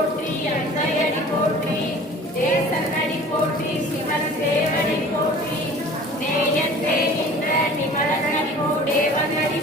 போற்றி அன்னையடி போற்றி தேசனடி போற்றி சிவன் தேவனை போற்றி நேயத்தே நின்ற நிமலனடி போ தேவனடி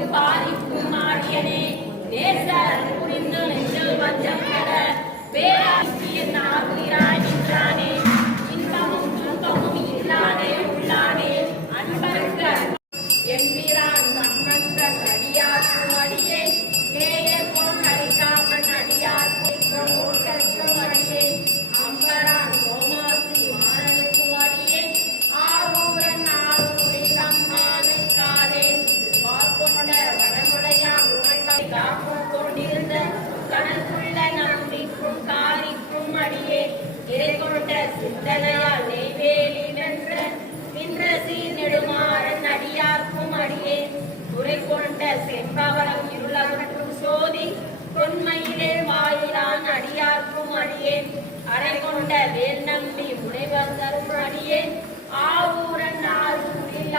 பற்றருக்கும் பாதிக்கும் ஆடியனே நேசர் புரிந்து நெஞ்சில் வஞ்சம் பெற பேராட்சியின் ஆகுகிறாய் இறை கொண்ட சிந்தனையால் நெய்வேலி வென்ற நின்ற சீர் அடியார்க்கும் அடியே. துறை கொண்ட செம்பவளம் இருளகற்றும் சோதி தொன்மையிலே வாயிலான் அடியார்க்கும் அடியே. அறை கொண்ட வேல் நம்பி முனைவர் தரும் அடியே. ஆவூரன் ஆரூரில்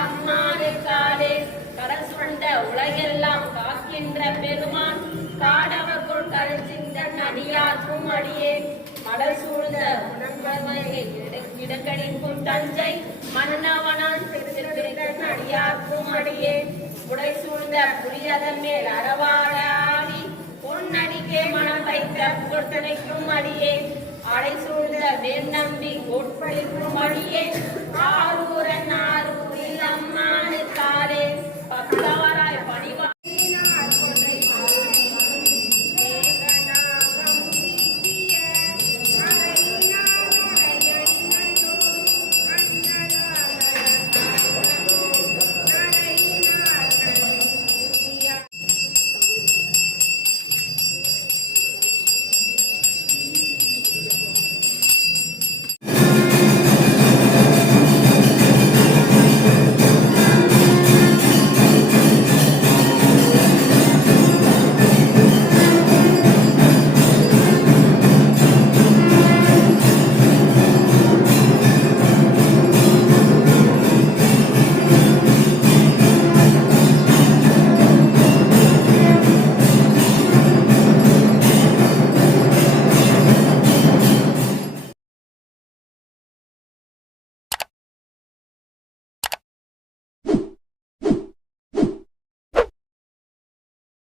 காலே. கடல் உலகெல்லாம் காக்கின்ற பெருமான் கருச்சிந்தன் அடியார்க்கும் மடல் சூழ்ந்த உணர்வமையை இடக்கணிக்கும் தஞ்சை மன்னவனான் திருத்திருக்கன் அடியார்க்கும் அடியே? உடை சூழ்ந்த புரியதன் மேல் அறவாடாடி பொன்னடிக்கே மனம் வைத்த புகழ்த்தனைக்கும் அடியே. அடை சூழ்ந்த வேல் நம்பி கோட்பழிக்கும் அடியே. ஆரூரன்